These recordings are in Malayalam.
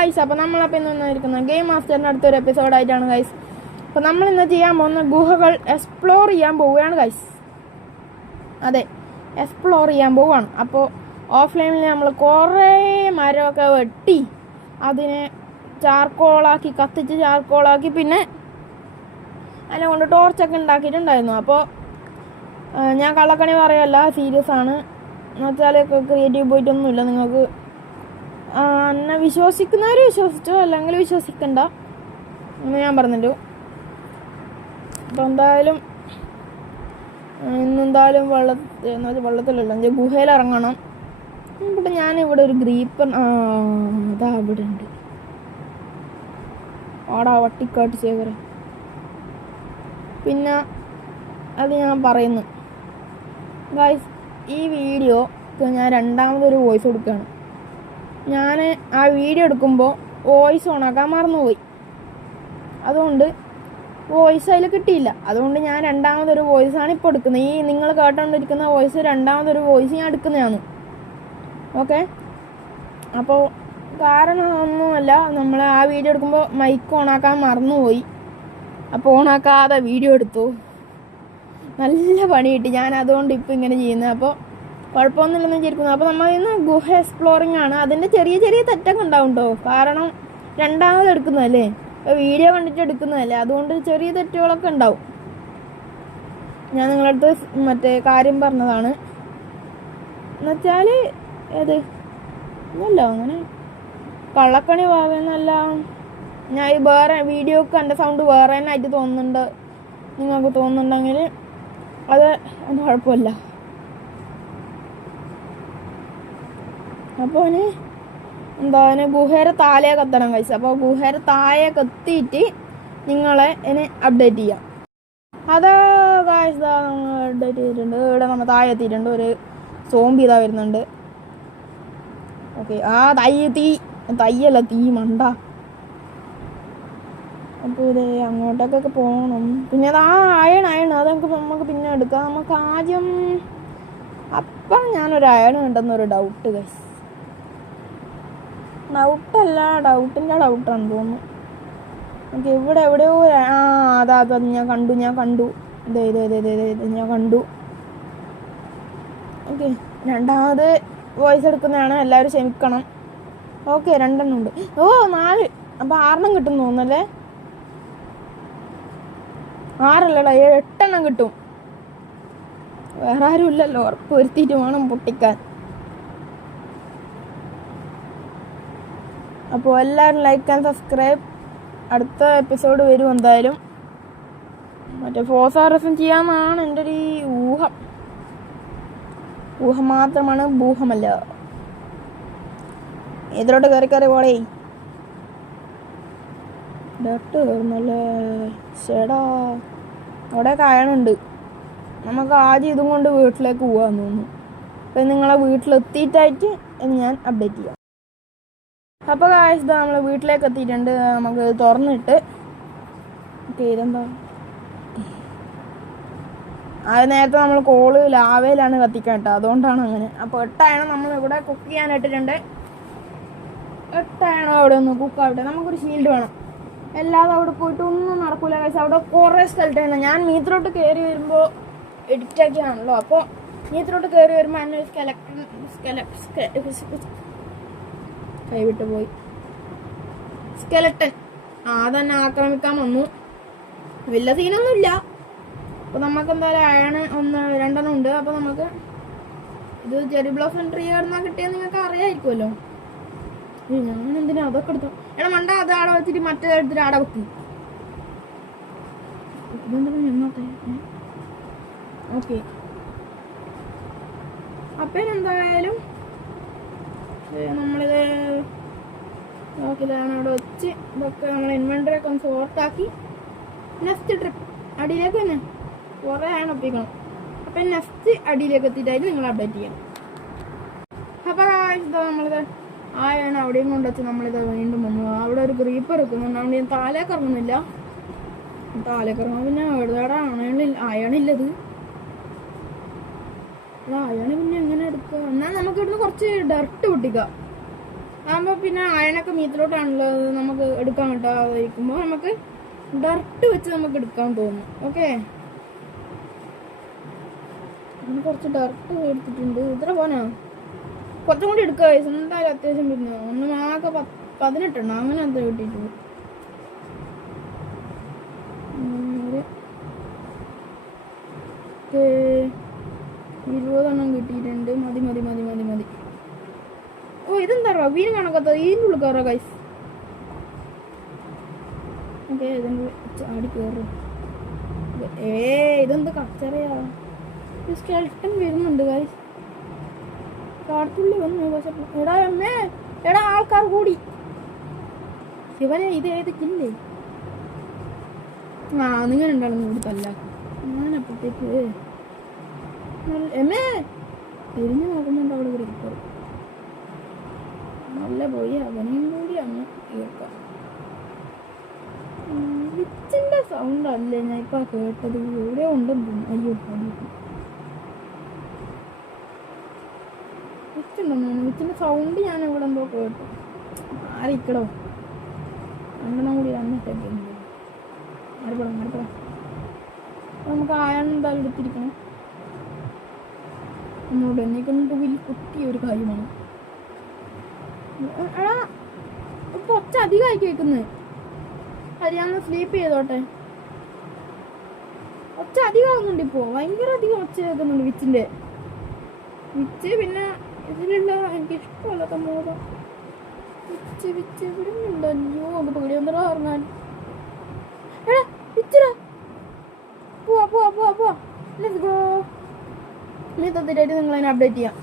ഗൈസ്, അപ്പോൾ നമ്മളപ്പോൾ ഇന്ന് വന്നിരിക്കുന്നത് ഗെയിം മാസ്റ്ററിൻ്റെ അടുത്തൊരു എപ്പിസോഡായിട്ടാണ് ഗൈസ്. അപ്പോൾ നമ്മളിന്ന് ചെയ്യാൻ പോകുന്ന ഗുഹകൾ എക്സ്പ്ലോർ ചെയ്യാൻ പോവുകയാണ് ഗൈസ്. അതെ, എക്സ്പ്ലോർ ചെയ്യാൻ പോവുകയാണ്. അപ്പോൾ ഓഫ്ലൈനിൽ നമ്മൾ കുറേ മരമൊക്കെ വെട്ടി അതിനെ ചാർക്കോളാക്കി കത്തിച്ച് ചാർക്കോളാക്കി പിന്നെ അതിനെ കൊണ്ട് ടോർച്ചൊക്കെ ഉണ്ടാക്കിയിട്ടുണ്ടായിരുന്നു. അപ്പോൾ ഞാൻ കള്ളക്കണി പറയുമല്ല, സീരിയസ് ആണ്. എന്നുവെച്ചാൽ ക്രിയേറ്റീവ് പോയിട്ടൊന്നുമില്ല. നിങ്ങൾക്ക് എന്നെ വിശ്വസിക്കുന്നവർ വിശ്വസിച്ചോ, അല്ലെങ്കിൽ വിശ്വസിക്കണ്ട എന്ന് ഞാൻ പറഞ്ഞിട്ടു. അപ്പോൾ എന്തായാലും ഇന്നെന്തായാലും വെള്ളത്തിലല്ല, ഗുഹയിൽ ഇറങ്ങണം. ഇവിടെ ഞാനിവിടെ ഒരു ഗ്രീപ്പർ അതാ അവിടെ ഉണ്ട്. ആടാ വട്ടിക്കാട്ട് ശേഖരം. പിന്നെ അത് ഞാൻ പറയുന്നു ഗൈസ്, ഈ വീഡിയോക്ക് ഞാൻ രണ്ടാമതൊരു വോയിസ് കൊടുക്കുകയാണ്. ഞാൻ ആ വീഡിയോ എടുക്കുമ്പോൾ വോയിസ് ഓണാക്കാൻ മറന്നുപോയി. അതുകൊണ്ട് വോയിസ് അതിൽ കിട്ടിയില്ല. അതുകൊണ്ട് ഞാൻ രണ്ടാമതൊരു വോയിസാണ് ഇപ്പോൾ എടുക്കുന്നത്. ഈ നിങ്ങൾ കേട്ടുകൊണ്ടിരിക്കുന്ന വോയിസ് രണ്ടാമതൊരു വോയിസ് ഞാൻ എടുക്കുന്നതാണ്. ഓക്കെ, അപ്പോൾ കാരണം ഒന്നുമല്ല, നമ്മൾ ആ വീഡിയോ എടുക്കുമ്പോൾ മൈക്ക് ഓണാക്കാൻ മറന്നുപോയി. അപ്പോൾ ഓണാക്കാതെ വീഡിയോ എടുത്തു. നല്ല പണി കിട്ടി. ഞാൻ അതുകൊണ്ട് ഇപ്പോൾ ഇങ്ങനെ ചെയ്യുന്നത്. അപ്പോൾ കുഴപ്പമൊന്നുമില്ലെന്ന് വിചാരിക്കുന്നു. അപ്പോൾ നമ്മൾ ഇന്ന് ഗുഹ എക്സ്പ്ലോറിംഗ് ആണ്. അതിൻ്റെ ചെറിയ ചെറിയ തെറ്റൊക്കെ ഉണ്ടാവും കേട്ടോ. കാരണം രണ്ടാമത് എടുക്കുന്നതല്ലേ, വീഡിയോ കണ്ടിട്ട് എടുക്കുന്നതല്ലേ, അതുകൊണ്ട് ചെറിയ തെറ്റുകളൊക്കെ ഉണ്ടാവും. ഞാൻ നിങ്ങളടുത്ത് മറ്റേ കാര്യം പറഞ്ഞതാണ്. എന്നുവെച്ചാൽ ഏത് ഒന്നുമല്ല, അങ്ങനെ കള്ളക്കണി പറയുന്നല്ല. ഞാൻ ഈ വേറെ വീഡിയോക്ക് എൻ്റെ സൗണ്ട് വേറെ തന്നെ ആയിട്ട് തോന്നുന്നുണ്ട്, നിങ്ങൾക്ക് തോന്നുന്നുണ്ടെങ്കിൽ അത് കുഴപ്പമില്ല. അപ്പോൾ എന്താണ് ഗുഹയുടെ താഴെ കത്തണം കഴിച്ചത്. അപ്പോൾ ഗുഹയുടെ താഴെ കത്തിയിട്ട് നിങ്ങളെ ഇനി അപ്ഡേറ്റ് ചെയ്യാം. അത് കാഴ്ച അപ്ഡേറ്റ് ചെയ്തിട്ടുണ്ട്. ഇവിടെ നമ്മൾ താഴെ എത്തിയിട്ടുണ്ട്. ഒരു സോംബി ഇതാ വരുന്നുണ്ട്. ഓക്കെ, ആ തയ്യല്ല തീ മണ്ട. അപ്പോൾ ഇത് അങ്ങോട്ടേക്കൊക്കെ പോകണം. പിന്നെ അത് അയൺ അത് നമുക്ക് പിന്നെ എടുക്കാം. നമുക്ക് ആദ്യം അപ്പം ഞാനൊരു അയൺ ഉണ്ടെന്നൊരു ഡൗട്ട് ഗൈസ്. ഡൗട്ടിൻ്റെ ഡൗട്ടാണ് തോന്നുന്നു. ഓക്കെ, ഇവിടെ എവിടെയോ അതാ ഞാൻ കണ്ടു ഇതേ ഞാൻ കണ്ടു. ഓക്കെ, രണ്ടാമത് വോയിസ് എടുക്കുന്നതാണ്, എല്ലാവരും ക്ഷമിക്കണം. ഓക്കെ, 2 ഉണ്ട്. 4, അപ്പോൾ 6 കിട്ടും തോന്നല്ലേ. 6 8 കിട്ടും. വേറെ ആരും ഇല്ലല്ലോ, ഉറപ്പ് വരുത്തിയിട്ട് വേണം പൊട്ടിക്കാൻ. അപ്പോൾ എല്ലാവരും ലൈക്ക് ആൻഡ് സബ്സ്ക്രൈബ്. അടുത്ത എപ്പിസോഡ് വരും എന്തായാലും. മറ്റേ ഫോസാറസം ചെയ്യാമെന്നാണ് എൻ്റെ ഒരു ഊഹം മാത്രമാണ്, ഭൂഹമല്ല. ഇതിലോട്ട് കയറി പോളേ. ഡട്ട് കയറുന്നല്ലേ ചേടാ. അവിടെ കായണുണ്ട്. നമുക്ക് ആദ്യം ഇതും കൊണ്ട് വീട്ടിലേക്ക് പോകാമെന്ന് തോന്നുന്നു. അപ്പം നിങ്ങളെ വീട്ടിലെത്തിയിട്ടായിട്ട് ഞാൻ അപ്ഡേറ്റ് ചെയ്യാം. അപ്പോൾ കാഴ്ച നമ്മൾ വീട്ടിലേക്ക് എത്തിയിട്ടുണ്ട്. നമുക്ക് തുറന്നിട്ട് ഇതെന്താ, അത് നേരത്തെ നമ്മൾ കോള് ലാവയിലാണ് കത്തിക്കാൻ കേട്ടോ, അതുകൊണ്ടാണ് അങ്ങനെ. അപ്പോൾ 8 നമ്മൾ ഇവിടെ കുക്ക് ചെയ്യാനിട്ടിട്ടുണ്ട്. 8 അവിടെ ഒന്ന് കുക്കാവട്ടെ. നമുക്കൊരു ഷീൽഡ് വേണം, അല്ലാതെ അവിടെ പോയിട്ട് ഒന്നും നടക്കൂല കാഴ്ച. അവിടെ കുറേ സ്ഥലത്താണ്. ഞാൻ മീത്തിലോട്ട് കയറി വരുമ്പോൾ എഡിറ്റാക്കിയാണല്ലോ. അപ്പോൾ മീത്തിലോട്ട് കയറി വരുമ്പോൾ എന്നെ കൈവിട്ട് പോയി സ്കെലട്ടൻ അതന്നെ ആക്രമിക്കാൻ വന്നു. വലിയ സീനൊന്നുമില്ല. അപ്പോൾ നമുക്ക് എന്തായാലും അയണ് 2 ഉണ്ട്. അപ്പോൾ നമുക്ക് ഇത് ചെറി ബ്ലോസം ട്രീ കിടന്നാൽ കിട്ടിയാൽ നിങ്ങൾക്ക് അറിയാമായിരിക്കുമല്ലോ. ഞാൻ എന്തിനാ അതൊക്കെ എടുത്തു മണ്ട. അത് ആടെ വെച്ചിട്ട് മറ്റേ എടുത്തിട്ട് ആടെ വെക്കും. ഇതെന്താ ഓക്കെ. അപ്പം എന്തായാലും നമ്മളിത് നോക്കിയതാണ് അവിടെ വെച്ച്. ഇതൊക്കെ നമ്മൾ ഇൻവെൻ്ററി ഒക്കെ ഒന്ന് സോർട്ടാക്കി നെക്സ്റ്റ് ട്രിപ്പ് അടിയിലേക്ക് തന്നെ കുറേ ആണ് ഒപ്പിക്കണം. അപ്പം നെക്സ്റ്റ് അടിയിലേക്ക് എത്തിയിട്ടായിട്ട് നിങ്ങൾ അപ്ഡേറ്റ് ചെയ്യണം. അപ്പോൾ നമ്മളിത് ആയാണ് അവിടെയും കൊണ്ടുവച്ച് നമ്മളിത് വീണ്ടും വന്നു. അവിടെ ഒരു ക്രീപ്പർ വെക്കുന്നുണ്ട്. അതുകൊണ്ട് ഞാൻ താഴേക്ക് ഇറങ്ങുന്നില്ല. താഴേക്ക് ഇറങ്ങുമ്പോൾ പിന്നെ എഴുതാടെ അയണില്ലത്. അയണ് പിന്നെ എങ്ങനെ എടുക്കുക? എന്നാൽ നമുക്ക് ഇവിടുന്ന് കുറച്ച് ഡർട്ട് പൊട്ടിക്കാം. ആകുമ്പോൾ പിന്നെ അയണൊക്കെ മീത്തിലോട്ടാണല്ലോ നമുക്ക് എടുക്കാൻ കിട്ടാതിരിക്കുമ്പോൾ നമുക്ക് ഡയറക്റ്റ് വെച്ച് നമുക്ക് എടുക്കാൻ തോന്നും. ഓക്കെ, കുറച്ച് ഡയറക്റ്റ് എടുത്തിട്ടുണ്ട്. ഇത്ര പോനാ കുറച്ചും കൂടി എടുക്കുക. എന്തായാലും അത്യാവശ്യം പിന്നെ ഒന്നും ആകെ 18 അങ്ങനെ എന്താ കിട്ടിയിട്ടുണ്ട്. 20 കിട്ടിയിട്ടുണ്ട്. മതി മതി മതി മതി മതി. ഓ ഇതെന്താ വീണ് കണക്കത്ത ഇതിൻ്റെ ഉള്ളിൽ കയറാം ഗൈസ്. ഓക്കെ ഇതിൻ്റെ ചാടി കയറും. ഇതെന്താ കച്ചറയാ? സ്കെൽട്ടൻ വരുന്നുണ്ട് ഗൈസ്. കാട്ടുള്ളി വന്നു. പക്ഷെ എടാ അമ്മേ, എടാ ആൾക്കാർ കൂടി. ശിവനെ ഇത് ഏതൊക്കില്ലേ? നിങ്ങൾ ഉണ്ടാകുന്ന കൂടി തല്ലാക്കും. ഞാനപ്പോഴത്തേക്ക് എമ്മേ തിരിഞ്ഞു നോക്കുന്നുണ്ട് അവിടെ ഗ്രീപ്പർ. നല്ല പോയി അവനെയും കൂടി അങ്ങ് കേൾക്കാം. വിച്ചിൻ്റെ സൗണ്ട് അല്ലേ ഞാൻ ഇപ്പം കേട്ടത്? എവിടെ ഉണ്ടെന്ന് തോന്നുന്നു. അയ്യോ വിച്ചുണ്ടെന്ന് തോന്നുന്നു. വിച്ചിൻ്റെ സൗണ്ട് ഞാൻ ഇവിടെ എന്തോ കേട്ടു. ആരിക്കടോ രണ്ടെണ്ണം കൂടി വന്നിട്ടൊക്കെ മാറിപ്പോടാം മാറിപ്പോടാം. നമുക്ക് ആയാലും എന്തായാലും എടുത്തിരിക്കണം. നമ്മളോട് എന്നേക്കൊന്നും വലിയ കുട്ടിയ ഒരു കാര്യമാണ്. എടാ ഇപ്പൊ ഒച്ച അധികമായി കേൾക്കുന്നത്. ഹരിയാന്ന് സ്ലീപ്പ് ചെയ്തോട്ടെ. ഒച്ച അധികമാകുന്നുണ്ട്. ഇപ്പോൾ ഭയങ്കര അധികം ഒച്ച കേൾക്കുന്നുണ്ട് വിച്ചിൻ്റെ. വിച്ച് പിന്നെ ഇതിലുള്ള എനിക്ക് ഇഷ്ടമല്ലാത്ത മോദം വിച്ച് വിച്ച് വിടുന്നുണ്ട്. അയ്യോ നമുക്ക് പേടി ഒന്നടാ ഇറങ്ങാൻ. എടാ വിച്ചടാ, പോവാ പോവാ പോവാ പോവാ. Let's go. ഇനി തത്തിട്ടായിട്ട് നിങ്ങളതിനെ അപ്ഡേറ്റ് ചെയ്യാം.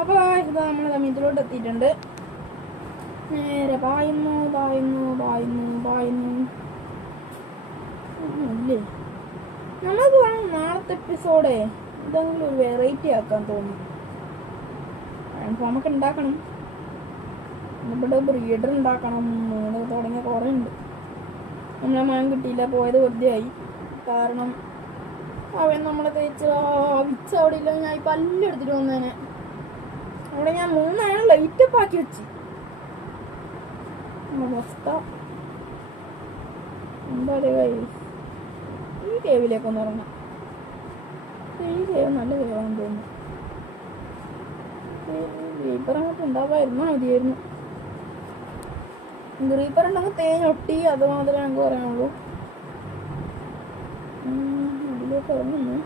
അപ്പോൾ ഇത് നമ്മൾ തമ്മിലോട്ട് എത്തിയിട്ടുണ്ട്. നേരെ പായുന്നു പായുന്നു പായുന്നു പായുന്നു. അല്ലേ നമുക്ക് വേണം നാളത്തെ എപ്പിസോഡേ ഇതെങ്കിലും ഒരു വെറൈറ്റി ആക്കാൻ തോന്നും. ഫോമൊക്കെ ഉണ്ടാക്കണം. ഇവിടെ ബ്രീഡർ ഉണ്ടാക്കണം. അങ്ങനെ തുടങ്ങിയ കുറേ ഉണ്ട്. നമ്മളെ മഴ കിട്ടിയില്ല, പോയത് വെറുതെ ആയി. കാരണം അവൻ നമ്മളെ തേച്ച് വിച്ച് അവിടെ ഇല്ല. ഞാൻ ഇപ്പം എല്ലാം എടുത്തിട്ട് വന്നേനെ. അവിടെ ഞാൻ 3 ലൈറ്റപ്പ് ആക്കി വെച്ച്. അവസ്ഥ എന്താ ഈ കേവിലേക്കൊന്ന് ഇറങ്ങാം. ഈ കേവ് നല്ല കേവാന്ന് തോന്നുന്നു. ഗ്രീപ്പർ അങ്ങോട്ട് ഉണ്ടാവായിരുന്നോ മതിയായിരുന്നു. ഗ്രീപ്പർ ഉണ്ടെങ്കിൽ തേഞ്ഞൊട്ടി. അത് മാത്രമേ ഞങ്ങൾക്ക് പറയാനുള്ളൂ. അതിലേക്ക് ഇറങ്ങുന്നു.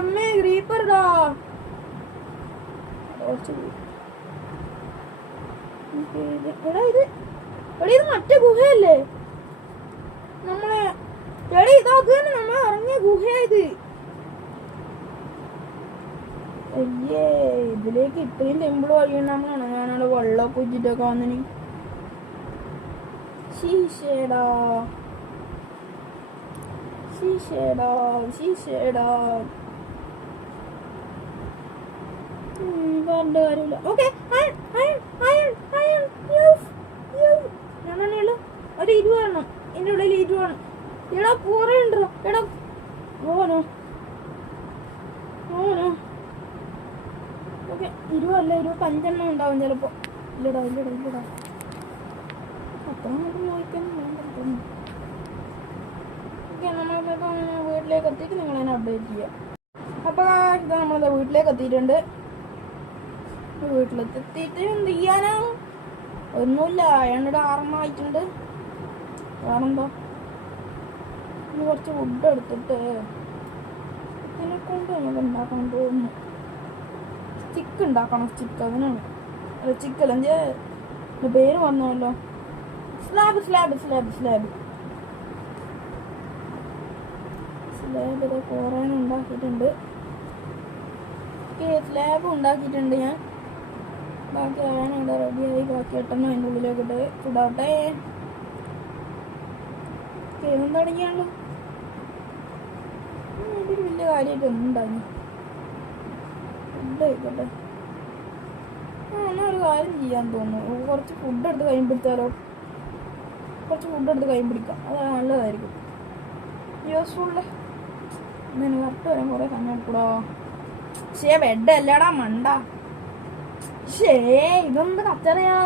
എമ്മേ ഗ്രീപ്പർടാ. എടാ ഇത് മറ്റേ ഗുഹയല്ലേ നമ്മളെ? എടാ ഇതാത് തന്നെ നമ്മളെ ഇറങ്ങിയ ഗുഹയായത്. അയ്യേ ഇതിലേക്ക് ഇത്രയും ടെമ്പിൾ വഴിയുണ്ടാകുമ്പോഴാണ് ഞാനവിടെ വെള്ളമൊക്കെ വെച്ചിട്ടൊക്കെ വന്നിന്. ശീശേടാ ശീശേടാ ശീശേടാ. പറഞ്ഞ കാര്യമില്ല. ഓക്കെ ഞാനുള്ളൂ ഒരു 20 വേണം. എൻ്റെ ഉള്ളിൽ 20 വേണം. എടാ കുറേ ഉണ്ടോ? എടാ ഓനോ ഓനോ. ഓക്കെ 20 അല്ല 25 ഉണ്ടാവും ചിലപ്പോൾ. ഇല്ലടാ ഇല്ലടാ ഇല്ലടാ. അത്ര നമുക്ക് നോക്കാൻ വേണ്ട. ഓക്കെ നമ്മളിപ്പോൾ വീട്ടിലേക്ക് എത്തിയിട്ട് നിങ്ങളതിനെ അപ്ഡേറ്റ് ചെയ്യാം. അപ്പോൾ ഇത് നമ്മളത് വീട്ടിലേക്ക് എത്തിയിട്ടുണ്ട്. വീട്ടിലെത്തിയിട്ട് എന്ത് ചെയ്യാനാ? ഒന്നുമില്ല. അയാളുടെ 6 ആയിട്ടുണ്ട്. വേറെന്തോ ഇനി കുറച്ച് ഫുഡ് എടുത്തിട്ട് ഇതിനെക്കൊണ്ട് നമുക്ക് ഉണ്ടാക്കണം തോന്നുന്നു. സ്റ്റിക്ക് ഉണ്ടാക്കണം. സ്റ്റിക്ക് അതിനാണ്. അല്ല ചിക്കല്ല എൻ്റെ പേര് വന്നല്ലോ. Slab slab slab slab slab ഇത് കുറേ ഉണ്ടാക്കിയിട്ടുണ്ട്. സ്ലാബ് ഉണ്ടാക്കിയിട്ടുണ്ട് ഞാൻ. ബാക്കി ആയാണ് ഇവിടെ റെഡിയായി. ബാക്കി 8 അതിൻ്റെ ഉള്ളിലേക്ക് ഇട്ട് ചുടാട്ടെ. കേവൻ തുടങ്ങിയാണല്ലോ. ഇതിൽ വലിയ കാര്യമായിട്ടൊന്നും ഉണ്ടായി. ഫുഡ് ആയിക്കോട്ടെ. എന്നാൽ ഒരു കാര്യം ചെയ്യാൻ തോന്നുന്നു. കുറച്ച് ഫുഡ് എടുത്ത് കൈ പിടിച്ചാലോ? കുറച്ച് ഫുഡ് എടുത്ത് കൈ പിടിക്കാം. അത് നല്ലതായിരിക്കും. യൂസ്ഫുള്ള്. ഇങ്ങനെ കറക്റ്റ് വരാൻ കുറേ സമയം എടുക്കൂടാ. പക്ഷേ ബെഡ് അല്ലടാ മണ്ട. ശേ ഇതൊന്ന് കച്ചറിയാ.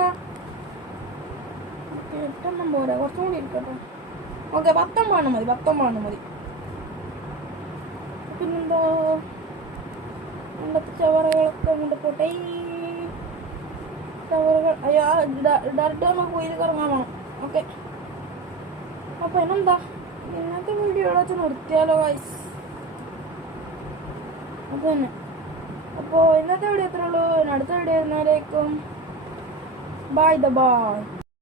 8 പോരാ, കുറച്ചും കൂടി ഇരിക്കട്ടെ. ഓക്കെ 19 മതി. പിന്നെന്താ പണ്ടത്തെ ചവറുകളൊക്കെ കൊണ്ട് പോട്ടെ. ചവറുകൾ അയ്യോ ഡയറക്റ്റ് നമുക്ക് പോയി കറങ്ങാൻ വേണം. ഓക്കെ അപ്പൊ എന്നെന്താ ഇന്നത്തെ വീഡിയോ വെച്ച് നിർത്തിയാലോ ഗൈസ്. അത് തന്നെ. അപ്പോൾ ഇന്നത്തെ വീഡിയോ എത്ര ഉള്ളൂ. അടുത്ത വീഡിയോ വരുന്നവരേക്കും ബൈ.